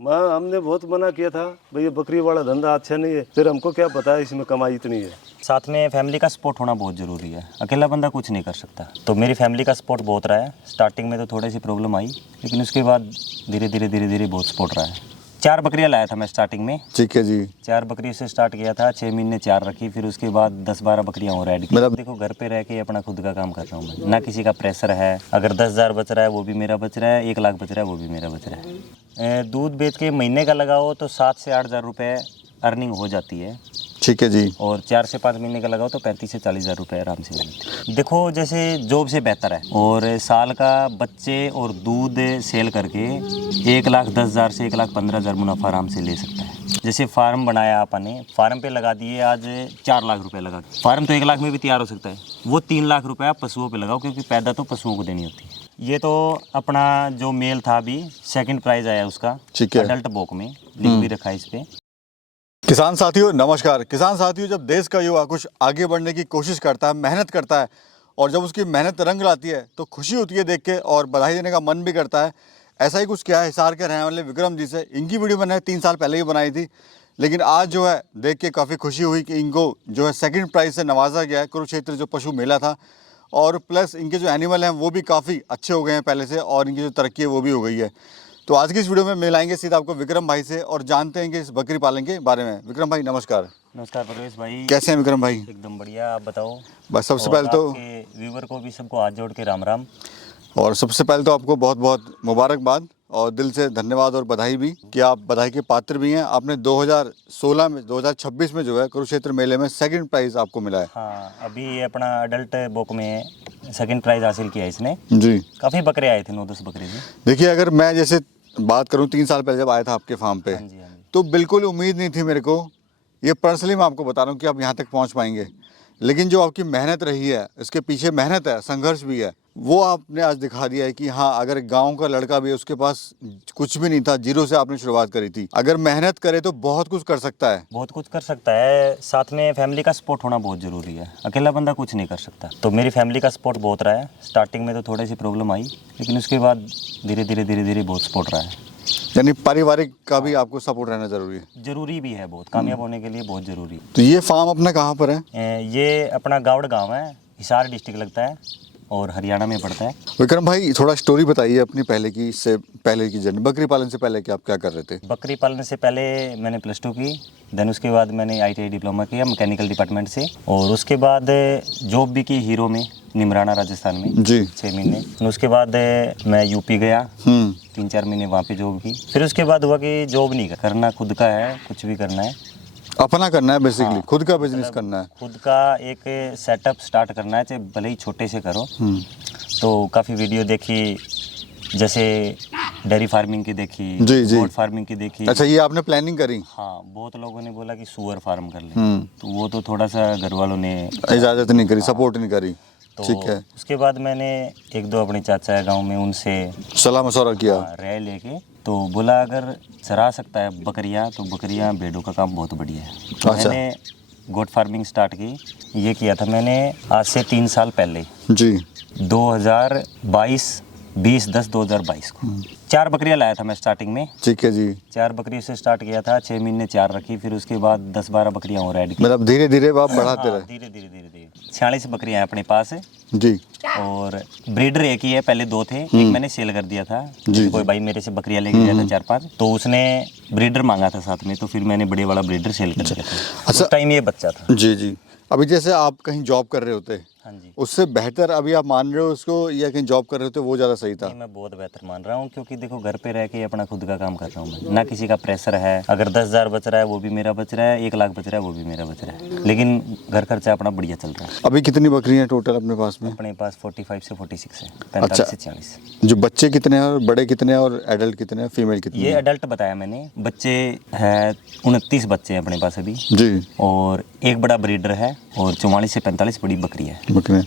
हमने बहुत मना किया था भाई ये बकरी वाला धंधा अच्छा नहीं है, फिर हमको क्या पता है इसमें कमाई इतनी है। साथ में फैमिली का सपोर्ट होना बहुत ज़रूरी है, अकेला बंदा कुछ नहीं कर सकता। तो मेरी फैमिली का सपोर्ट बहुत रहा है। स्टार्टिंग में तो थोड़ी सी प्रॉब्लम आई, लेकिन उसके बाद धीरे धीरे बहुत सपोर्ट रहा है। 4 बकरियां लाया था मैं स्टार्टिंग में। ठीक है जी। 4 बकरी से स्टार्ट किया था, 6 महीने 4 रखी, फिर उसके बाद 10-12 बकरियां और ऐड की। मतलब देखो घर पे रह के अपना खुद का काम कर रहा हूँ मैं, ना किसी का प्रेशर है। अगर 10,000 बच रहा है वो भी मेरा बच रहा है, 1 लाख बच रहा है वो भी मेरा बच रहा है। दूध बेच के महीने का लगाओ तो 7 से 8 हज़ार रुपये अर्निंग हो जाती है। ठीक है जी। और 4 से 5 महीने का लगाओ तो 35 से 40 हज़ार रुपये आराम से मिलते हैं। देखो जैसे जॉब से बेहतर है, और साल का बच्चे और दूध सेल करके 1,10,000 से 1,15,000 मुनाफा आराम से ले सकता है। जैसे फार्म बनाया आपने, फार्म पे लगा दिए आज 4 लाख रुपए लगा, फार्म तो 1 लाख में भी तैयार हो सकता है। वो 3 लाख रुपये आप पशुओं पे लगाओ, क्योंकि पैदा तो पशुओं को देनी होती है। ये तो अपना जो मेल था अभी सेकंड प्राइज आया उसका, ठीक है। अडल्ट बोक में लिख भी रखा है इस पे। किसान साथियों नमस्कार। किसान साथियों, जब देश का युवा कुछ आगे बढ़ने की कोशिश करता है, मेहनत करता है, और जब उसकी मेहनत रंग लाती है तो खुशी होती है देख के, और बधाई देने का मन भी करता है। ऐसा ही कुछ क्या है हिसार के रहने वाले विक्रम जी से। इनकी वीडियो मैंने 3 साल पहले ही बनाई थी, लेकिन आज जो है देख के काफ़ी खुशी हुई कि इनको जो है सेकंड प्राइज़ से नवाजा गया है, कुरुक्षेत्र जो पशु मेला था। और प्लस इनके जो एनिमल हैं वो भी काफ़ी अच्छे हो गए हैं पहले से, और इनकी जो तरक्की है वो भी हो गई है। तो आज की इस वीडियो में मिलाएंगे सीधा आपको विक्रम भाई से, और जानते हैं कि इस बकरी पालन के बारे में। विक्रम भाई नमस्कार। नमस्कार परवेश भाई, कैसे हैं विक्रम भाई? एकदम बढ़िया, आप बताओ। बस सबसे और पहले तो आपके व्यूवर को भी सबको हाथ जोड़ के राम राम। और सबसे पहले तो आपको बहुत बहुत मुबारकबाद और दिल से धन्यवाद और बधाई भी कि आप बधाई के पात्र भी हैं। आपने 2026 में जो है कुरुक्षेत्र मेले में सेकंड प्राइज़ आपको मिला है। हाँ, अभी ये अपना अडल्ट बोक में सेकंड प्राइज हासिल किया है इसने। जी। काफ़ी बकरे आए थे, 9-10 बकरे थे। देखिए, अगर मैं जैसे बात करूं 3 साल पहले जब आया था आपके फार्म पे, हाँ जी, हाँ जी। तो बिल्कुल उम्मीद नहीं थी मेरे को। ये पर्सनली मैं आपको बता रहा हूँ कि आप यहाँ तक पहुँच पाएंगे, लेकिन जो आपकी मेहनत रही है, इसके पीछे मेहनत है, संघर्ष भी है, वो आपने आज दिखा दिया है कि हाँ, अगर गांव का लड़का भी है, उसके पास कुछ भी नहीं था, जीरो से आपने शुरुआत करी थी, अगर मेहनत करे तो बहुत कुछ कर सकता है। बहुत कुछ कर सकता है। साथ में फैमिली का सपोर्ट होना बहुत ज़रूरी है, अकेला बंदा कुछ नहीं कर सकता। तो मेरी फैमिली का सपोर्ट बहुत रहा है। स्टार्टिंग में तो थोड़ी सी प्रॉब्लम आई, लेकिन उसके बाद धीरे धीरे बहुत सपोर्ट रहा है। यानी पारिवारिक का भी आपको सपोर्ट रहना जरूरी है। ज़रूरी भी है, बहुत कामयाब होने के लिए बहुत ज़रूरी है। तो ये फार्म अपना कहाँ पर है? ये अपना गावड़ गांव है, हिसार डिस्ट्रिक्ट लगता है और हरियाणा में पड़ता है। विक्रम भाई थोड़ा स्टोरी बताइए अपनी पहले की जर्नी, बकरी पालन से पहले कि आप क्या कर रहे थे? बकरी पालने से पहले मैंने +2 की, देन उसके बाद मैंने ITI डिप्लोमा किया मैकेनिकल डिपार्टमेंट से, और उसके बाद जॉब भी की हीरो में, निमराना राजस्थान में जी। 6 महीने। और उसके बाद मैं यूपी गया, 3-4 महीने वहाँ पे जॉब की। फिर उसके बाद हुआ कि जॉब नहीं करना, खुद का है, कुछ भी करना है, अपना करना है बेसिकली। हाँ, खुद का बिजनेस करना है, खुद का एक सेटअप स्टार्ट करना है, चाहे भले ही छोटे से करो। तो काफ़ी वीडियो देखी, जैसे डेयरी फार्मिंग की देखी, गोट फार्मिंग की देखी। अच्छा, ये आपने प्लानिंग करी? हाँ, बहुत लोगों ने बोला कि सुअर फार्म कर ले, तो वो तो थोड़ा सा घर वालों ने इजाज़त नहीं करी, सपोर्ट नहीं करी। तो ठीक है। उसके बाद मैंने 1-2 अपने चाचा है गांव में, उनसे सलाह मशवरा किया। राय लेके तो बोला अगर चरा सकता है बकरियां तो बकरियां भेड़ों का काम बहुत बढ़िया है। तो अच्छा। मैंने गोट फार्मिंग स्टार्ट की। ये किया था मैंने आज से 3 साल पहले जी। 2022 को 4 बकरियां लाया था मैं स्टार्टिंग में। ठीक है जी। 4 बकरियों से स्टार्ट किया था, 6 महीने 4 रखी, फिर उसके बाद 10-12 बकरियां और ऐड की। मतलब धीरे धीरे आप बढ़ाते हाँ, रहे? धीरे धीरे 46 बकरियां हैं अपने पास जी। और ब्रीडर एक ही है, पहले 2 थे, एक मैंने सेल कर दिया था। कोई भाई मेरे से बकरियां लेके गया था 4-5, तो उसने ब्रीडर मांगा था साथ में, तो फिर मैंने बड़े वाला ब्रीडर सेल कर दिया था। अच्छा। उस टाइम ये बच्चा था। जी जी। अभी जैसे आप कहीं जॉब कर रहे होते, हाँ जी, उससे बेहतर अभी आप मान रहे हो उसको, या कहीं जॉब कर रहे होते वो ज़्यादा सही था? नहीं, मैं बहुत बेहतर मान रहा हूँ, क्योंकि देखो घर पे रह के अपना खुद का काम कर रहा हूँ मैं, ना किसी का प्रेशर है। अगर 10,000 बच रहा है वो भी मेरा बच रहा है, 1 लाख बच रहा है वो भी मेरा बच रहा है, लेकिन घर खर्चा अपना बढ़िया चल रहा है। अभी कितनी बकरियां टोटल अपने पास में? अपने पास 45 से 46 है, 45 से 40। जो बच्चे कितने हैं, और बड़े कितने हैं, और एडल्ट कितने हैं, फीमेल कितनी ये है? अडल्ट बताया मैंने, बच्चे हैं 29 बच्चे हैं अपने पास अभी जी। और एक बड़ा ब्रीडर है और 44 से 45 बड़ी बकरी है। बकरियां।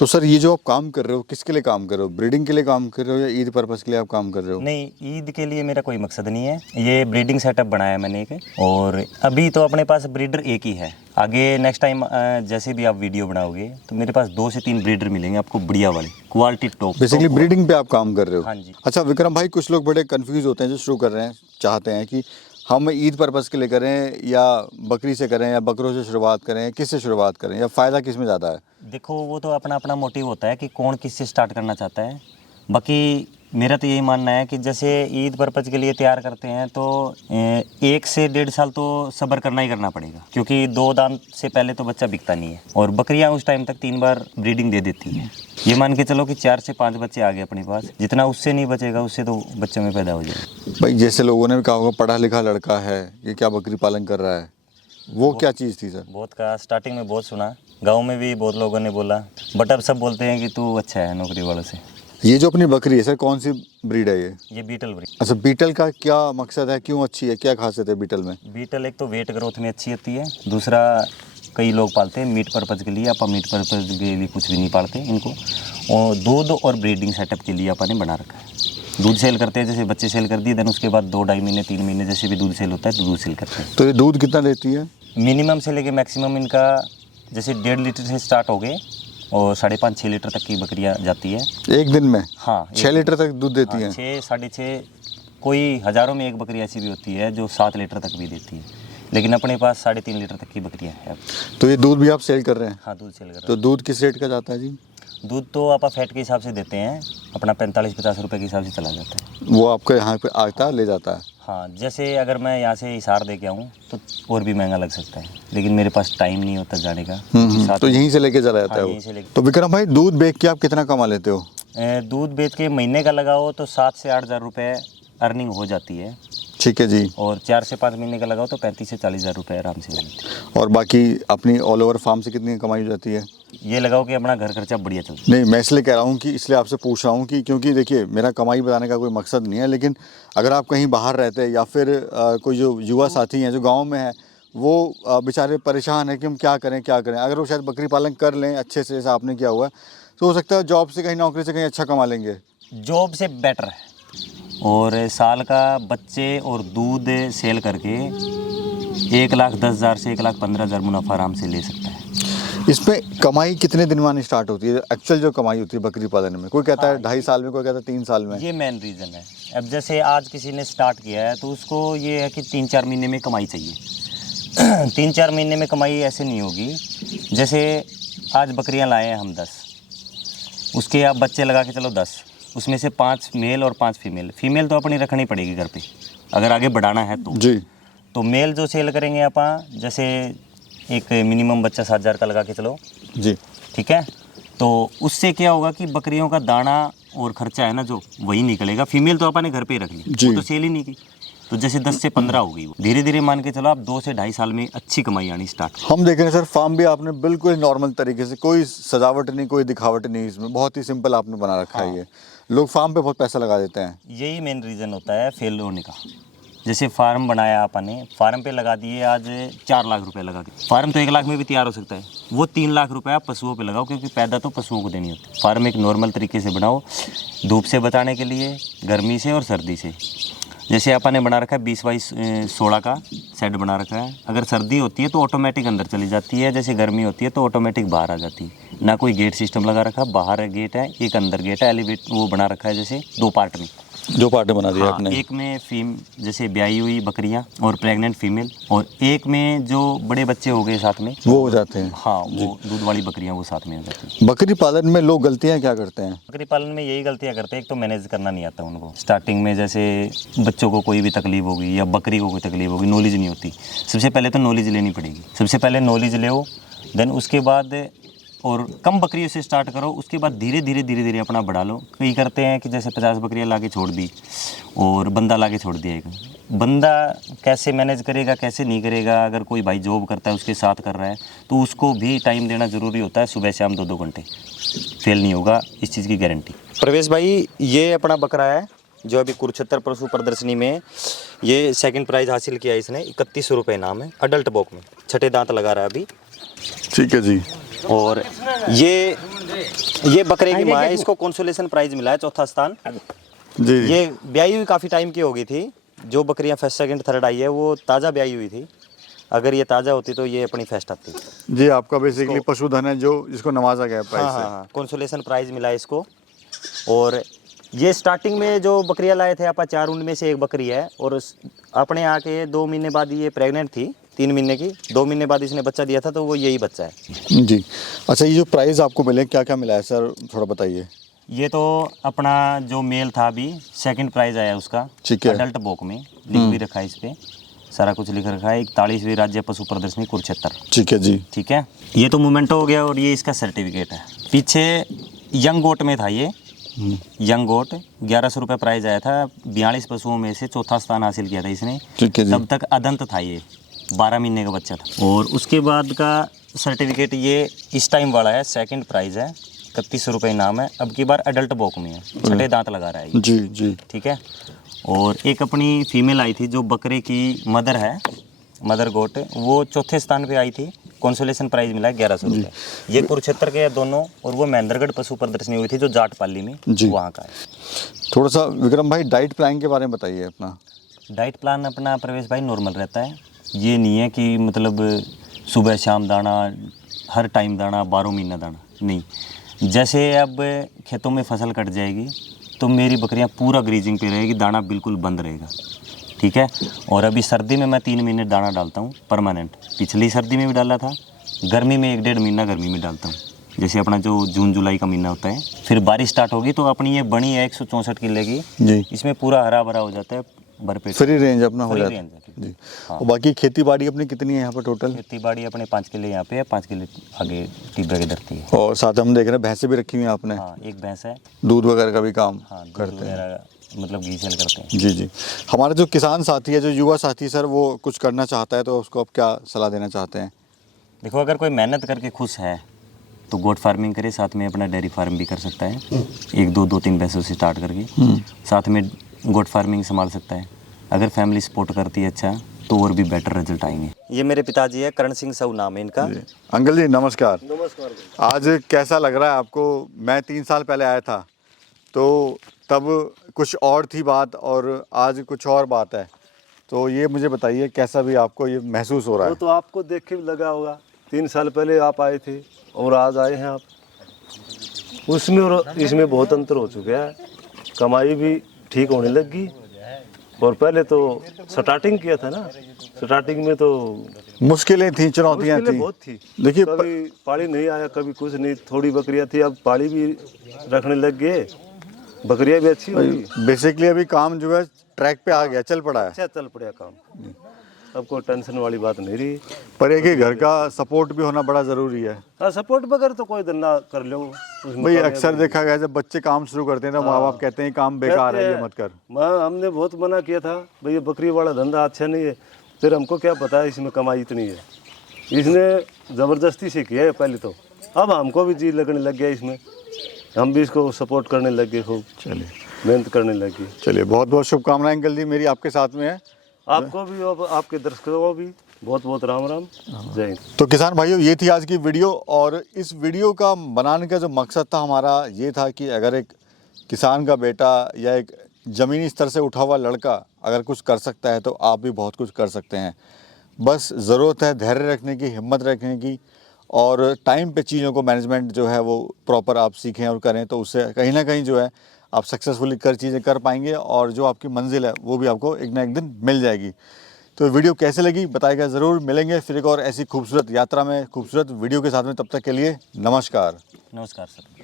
तो सर ये जो आप काम कर रहे हो किसके लिए काम कर रहे हो, ब्रीडिंग के लिए काम कर रहे हो या ईद पर्पज़ के लिए आप काम कर रहे हो? नहीं, ईद के लिए मेरा कोई मकसद नहीं है। ये ब्रीडिंग सेटअप बनाया मैंने एक, और अभी तो अपने पास ब्रीडर एक ही है। आगे नेक्स्ट टाइम जैसे भी आप वीडियो बनाओगे तो मेरे पास 2 से 3 ब्रीडर मिलेंगे आपको, बढ़िया वाले, क्वालिटी टॉप। बेसिकली ब्रीडिंग पे आप काम कर रहे हो? हाँ जी। अच्छा विक्रम भाई, कुछ लोग बड़े कंफ्यूज होते हैं जो शुरू कर रहे हैं, चाहते हैं कि हम ईद पर्पज़ के लिए करें या बकरी से करें या बकरों से शुरुआत करें, किस से शुरुआत करें या फ़ायदा किस में ज़्यादा है? देखो वो तो अपना अपना मोटिव होता है कि कौन किस से स्टार्ट करना चाहता है। बाकी मेरा तो यही मानना है कि जैसे ईद पर्पज़ के लिए तैयार करते हैं तो 1 से 1.5 साल तो सब्र करना ही करना पड़ेगा, क्योंकि 2 दांत से पहले तो बच्चा बिकता नहीं है, और बकरियां उस टाइम तक 3 बार ब्रीडिंग दे देती हैं। ये मान के चलो कि 4 से 5 बच्चे आ गए अपने पास, जितना उससे नहीं बचेगा उससे तो बच्चों में पैदा हो जाएगा। भाई जैसे लोगों ने भी कहा होगा पढ़ा लिखा लड़का है, ये क्या बकरी पालन कर रहा है, वो क्या चीज़ थी सर? बहुत कहा, स्टार्टिंग में बहुत सुना, गाँव में भी बहुत लोगों ने बोला, बट अब सब बोलते हैं कि तू अच्छा है नौकरी वालों से। ये जो अपनी बकरी है सर, कौन सी ब्रीड है ये? ये बीटल ब्रीड। अच्छा, बीटल का क्या मकसद है, क्यों अच्छी है, क्या खासियत है बीटल में? बीटल एक तो वेट ग्रोथ में अच्छी होती है, दूसरा कई लोग पालते हैं मीट पर्पज़ के लिए, अपन मीट पर्पज़ के लिए कुछ भी नहीं पालते इनको, और दूध और ब्रीडिंग सेटअप के लिए अपन ने बना रखा है। दूध सेल करते हैं, जैसे बच्चे सेल कर दिए, देन उसके बाद 2-2.5 महीने 3 महीने जैसे भी दूध सेल होता है तो दूध सेल करते हैं। तो ये दूध कितना देती है? मिनिमम से लेके मैक्सिमम इनका जैसे 1.5 लीटर से स्टार्ट हो गए और 5.5-6 लीटर तक की बकरियाँ जाती है एक दिन में? हाँ, 6 लीटर तक दूध देती हैं? 6-6.5, कोई हज़ारों में एक बकरी ऐसी भी होती है जो 7 लीटर तक भी देती है, लेकिन अपने पास 3.5 लीटर तक की बकरियाँ हैं। तो ये दूध भी आप सेल कर रहे हैं? हाँ, दूध सेल कर रहे तो दूध किस रेट का जाता है जी? हैं। दूध तो आप फैट के हिसाब से देते हैं, अपना 45-50 रुपये के हिसाब से चला जाता है। वो आपके यहाँ पे आता है, ले जाता है? हाँ, जैसे अगर मैं यहाँ से हिसार दे के आऊँ तो और भी महंगा लग सकता है, लेकिन मेरे पास टाइम नहीं होता जाने का। तो यहीं से लेके चला जाता हाँ, है यहीं से वो? लेके। तो विक्रम भाई, दूध बेच के आप कितना कमा लेते हो? दूध बेच के महीने का लगाओ तो 7 से 8 हज़ार रुपये अर्निंग हो जाती है, ठीक है जी। और 4 से 5 महीने का लगाओ तो 35 से 40 हज़ार रुपये आराम से हो जाते हैं। और बाकी अपनी ऑल ओवर फार्म से कितनी कमाई हो जाती है? ये लगाओ कि अपना घर खर्चा बढ़िया चलता है। नहीं, मैं इसलिए कह रहा हूँ कि इसलिए आपसे पूछ रहा हूँ कि क्योंकि देखिए मेरा कमाई बताने का कोई मकसद नहीं है, लेकिन अगर आप कहीं बाहर रहते हैं या फिर कोई जो युवा साथी हैं जो गांव में है, वो बेचारे परेशान है कि हम क्या करें क्या करें। अगर वो शायद बकरी पालन कर लें अच्छे से, जैसा आपने किया हुआ है, तो हो सकता है जॉब से कहीं, नौकरी से कहीं अच्छा कमा लेंगे। जॉब से बेटर है, और साल का बच्चे और दूध सेल करके 1,10,000 से 1,15,000 मुनाफा आराम से ले सकता है। इसमें कमाई कितने दिन में आनी स्टार्ट होती है, एक्चुअल जो कमाई होती है बकरी पालन में? कोई कहता है 2.5 साल में, कोई कहता है 3 साल में। ये मेन रीज़न है। अब जैसे आज किसी ने स्टार्ट किया है तो उसको ये है कि 3-4 महीने में कमाई चाहिए। 3-4 महीने में कमाई ऐसे नहीं होगी। जैसे आज बकरियां लाए हैं हम 10, उसके आप बच्चे लगा के चलो 10, उसमें से 5 मेल और 5 फीमेल। फीमेल तो अपनी रखनी पड़ेगी घर पे अगर आगे बढ़ाना है तो जी। तो मेल जो सेल करेंगे अपन, जैसे एक मिनिमम बच्चा 7,000 का लगा के चलो जी, ठीक है, तो उससे क्या होगा कि बकरियों का दाना और खर्चा है ना जो, वही निकलेगा। फीमेल तो अपन ने घर पे ही रख ली, वो तो सेल ही नहीं की, तो जैसे 10 से 15 हो गई वो। धीरे धीरे मान के चलो आप 2 से 2.5 साल में अच्छी कमाई आनी स्टार्ट। हम देख रहे हैं सर, फार्म भी आपने बिल्कुल नॉर्मल तरीके से, कोई सजावट नहीं, कोई दिखावट नहीं, इसमें बहुत ही सिंपल आपने बना रखा है। ये लोग फार्म पे बहुत पैसा लगा देते हैं, यही मेन रीज़न होता है फेल होने का। जैसे फार्म बनाया आपने, फार्म पे लगा दिए आज 4 लाख रुपए लगा के, फार्म तो 1 लाख में भी तैयार हो सकता है, वो 3 लाख रुपए आप पशुओं पे लगाओ, क्योंकि पैदा तो पशुओं को देनी होती है। फार्म एक नॉर्मल तरीके से बनाओ, धूप से बचाने के लिए, गर्मी से और सर्दी से। जैसे अपन ने बना रखा है 20x16 का सेट बना रखा है। अगर सर्दी होती है तो ऑटोमेटिक अंदर चली जाती है, जैसे गर्मी होती है तो ऑटोमेटिक बाहर आ जाती है। ना कोई गेट सिस्टम लगा रखा, बाहर गेट है, एक अंदर गेट है, एलिवेट वो बना रखा है जैसे 2 पार्ट में। जो पार्ट बना दिया आपने। एक में जैसे ब्याई हुई बकरियां और प्रेग्नेंट फीमेल, और एक में जो बड़े बच्चे हो गए साथ में वो हो जाते हैं। हाँ, वो दूध वाली बकरियां वो साथ में हो जाती हैं। बकरी पालन में लोग गलतियां क्या करते हैं? बकरी पालन में यही गलतियां करते हैं, एक तो मैनेज करना नहीं आता उनको स्टार्टिंग में। जैसे बच्चों को कोई भी तकलीफ होगी या बकरी को कोई तकलीफ होगी, नॉलेज नहीं होती। सबसे पहले तो नॉलेज लेनी पड़ेगी, सबसे पहले नॉलेज लो, देन उसके बाद और कम बकरियों से स्टार्ट करो, उसके बाद धीरे धीरे अपना बढ़ा लो। कई करते हैं कि जैसे 50 बकरियां ला के छोड़ दी और बंदा ला के छोड़ दिया। एक बंदा कैसे मैनेज करेगा, कैसे नहीं करेगा? अगर कोई भाई जॉब करता है उसके साथ कर रहा है तो उसको भी टाइम देना ज़रूरी होता है, सुबह शाम 2-2 घंटे। फेल नहीं होगा, इस चीज़ की गारंटी। प्रवेश भाई, ये अपना बकरा है जो अभी कुरुक्षेत्र पशु प्रदर्शनी में ये सेकंड प्राइज़ हासिल किया है इसने। 3100 रुपये नाम है, अडल्ट बॉक में, 6ठे दांत लगा रहा है अभी। ठीक है जी। और ये ये बकरे की माँ है, इसको कंसोलेशन प्राइज मिला है, चौथा स्थान। जी ये ब्याई हुई काफ़ी टाइम की हो गई थी। जो बकरियां फर्स्ट सेकंड थर्ड आई है वो ताज़ा ब्याई हुई थी। अगर ये ताज़ा होती तो ये अपनी फर्स्ट आती। जी, आपका बेसिकली पशुधन है जो जिसको नवाजा गया प्राइस हाँ से। हाँ हाँ, कंसोलेशन प्राइज मिला है इसको। और ये स्टार्टिंग में जो बकरियां लाए थे आप, 4 उनमें से एक बकरी है। और अपने आके 2 महीने बाद ये प्रेग्नेंट थी, 3 महीने की। 2 महीने बाद इसने बच्चा दिया था, तो वो यही बच्चा है। जी, अच्छा, ये जो प्राइस आपको मिले क्या क्या मिला है सर, थोड़ा बताइए। ये तो अपना जो मेल था अभी सेकंड प्राइज आया उसका, ठीक है। अडल्ट बोक में लिख भी रखा है, इस पे सारा कुछ लिख रखा है। 41वीं राज्य पशु प्रदर्शनी कुरुक्षेत्र। ठीक है जी। ठीक है, ये तो मोमेंटो हो गया। और ये इसका सर्टिफिकेट है। पीछे यंग गोट में था ये, यंग गोट 1100 रुपये प्राइज आया था। 42 पशुओं में से चौथा स्थान हासिल किया था इसने। ठीक है जी। तब तक अदंत था ये, 12 महीने का बच्चा था। और उसके बाद का सर्टिफिकेट ये इस टाइम वाला है, सेकंड प्राइज है, 3100 रुपये इनाम है। अब की बार अडल्ट बोक में है, छठे दांत लगा रहा है ये। जी जी। ठीक है। और एक अपनी फीमेल आई थी जो बकरे की मदर है, मदर गोट, वो चौथे स्थान पे आई थी। कंसोलेशन प्राइज मिला है 1100 रुपये। ये कुरुक्षेत्र के हैं दोनों। और वो महेंद्रगढ़ पशु प्रदर्शनी हुई थी जो जाट पाली में, जी। वहाँ का है। थोड़ा सा विक्रम भाई डाइट प्लान के बारे में बताइए अपना। डाइट प्लान अपना प्रवेश भाई नॉर्मल रहता है। ये नहीं है कि मतलब सुबह शाम दाना, हर टाइम दाना, 12 महीना दाना नहीं। जैसे अब खेतों में फसल कट जाएगी तो मेरी बकरियां पूरा ग्रीजिंग पे रहेगी, दाना बिल्कुल बंद रहेगा। ठीक है। और अभी सर्दी में मैं 3 महीने दाना डालता हूँ परमानेंट। पिछली सर्दी में भी डाला था, गर्मी में 1-1.5 महीना गर्मी में डालता हूँ। जैसे अपना जो जून जुलाई का महीना होता है, फिर बारिश स्टार्ट होगी तो अपनी ये बनी है 164 किले की जी। इसमें पूरा हरा भरा हो जाता है, भरपेट फ्री रेंज अपना हो फ्री जाता है रेंज है। जी। और बाकी खेती बाड़ी अपनी कितनी है यहाँ पर टोटल? खेती बाड़ी अपने 5 किले यहाँ पे है, 5 किले आगे टिब्बे की धरती है। और साथ हम देख रहे हैं भैंसें भी रखी हुई हैं आपने। हाँ, एक भैंस है। दूध वगैरह का भी काम हाँ, दूध करते हैं। वगैरह मतलब घी सेल करते हैं। जी जी। हमारा जो किसान साथी है, जो युवा साथी सर, वो कुछ करना चाहता है तो उसको आप क्या सलाह देना चाहते हैं? देखो, अगर कोई मेहनत करके खुश है तो गोट फार्मिंग करे, साथ में अपना डेयरी फार्म भी कर सकता है। 1-2-2-3 भैंसों से स्टार्ट करके साथ में गोट फार्मिंग संभाल सकता है। अगर फैमिली सपोर्ट करती है अच्छा, तो और भी बेटर रिजल्ट आएंगे। ये मेरे पिताजी है, करण सिंह साहू नाम है इनका। अंकल जी नमस्कार। नमस्कार। आज कैसा लग रहा है आपको? मैं 3 साल पहले आया था तो तब कुछ और थी बात और आज कुछ और बात है। तो ये मुझे बताइए कैसा भी आपको ये महसूस हो रहा वो है? तो आपको देख के भी लगा होगा, 3 साल पहले आप आए थे और आज आए हैं आप। उसमें और इसमें बहुत अंतर हो चुका है। कमाई भी ठीक होने लगी। और पहले तो स्टार्टिंग किया था ना, स्टार्टिंग में तो मुश्किलें थी, चुनौतियाँ मुश्किलें थी। बहुत थी। देखिए कभी पाड़ी नहीं आया, कभी कुछ नहीं, थोड़ी बकरियां थी, अब पाड़ी भी रखने लग गए, बकरियां भी अच्छी होगी। बेसिकली अभी काम जो है ट्रैक पे आ गया, चल पड़ा है। अच्छा चल पड़ा काम, अब कोई टेंशन वाली बात नहीं रही। पर एक ही घर का सपोर्ट भी होना बड़ा ज़रूरी है। हाँ, सपोर्ट बगैर तो कोई धंधा कर लो उसमें भाई कामयाब अक्सर देखा गया जब बच्चे काम शुरू करते हैं तो माँ बाप कहते हैं काम बेकार है, ये मत कर। हमने बहुत मना किया था, भाई ये बकरी वाला धंधा अच्छा नहीं है। फिर हमको क्या पता है इसमें कमाई इतनी है। इसने ज़बरदस्ती से किया है पहले तो, अब हमको भी जी लगने लग गया इसमें, हम भी इसको सपोर्ट करने लग गए, खूब चलिए मेहनत करने लग गए। चलिए, बहुत बहुत शुभकामनाएं अंकल जी मेरी आपके साथ में है। आपको भी और आपके दर्शकों को भी बहुत बहुत राम राम, जय हिंद। तो किसान भाइयों, ये थी आज की वीडियो। और इस वीडियो का बनाने का जो मकसद था हमारा ये था कि अगर एक किसान का बेटा या एक ज़मीनी स्तर से उठा हुआ लड़का अगर कुछ कर सकता है तो आप भी बहुत कुछ कर सकते हैं। बस ज़रूरत है धैर्य रखने की, हिम्मत रखने की, और टाइम पे चीज़ों को मैनेजमेंट जो है वो प्रॉपर आप सीखें और करें, तो उससे कहीं ना कहीं जो है आप सक्सेसफुली चीज़ें कर पाएंगे और जो आपकी मंजिल है वो भी आपको एक ना एक दिन मिल जाएगी। तो वीडियो कैसे लगी बताइएगा ज़रूर। मिलेंगे फिर एक और ऐसी खूबसूरत यात्रा में, खूबसूरत वीडियो के साथ में। तब तक के लिए नमस्कार। नमस्कार सर।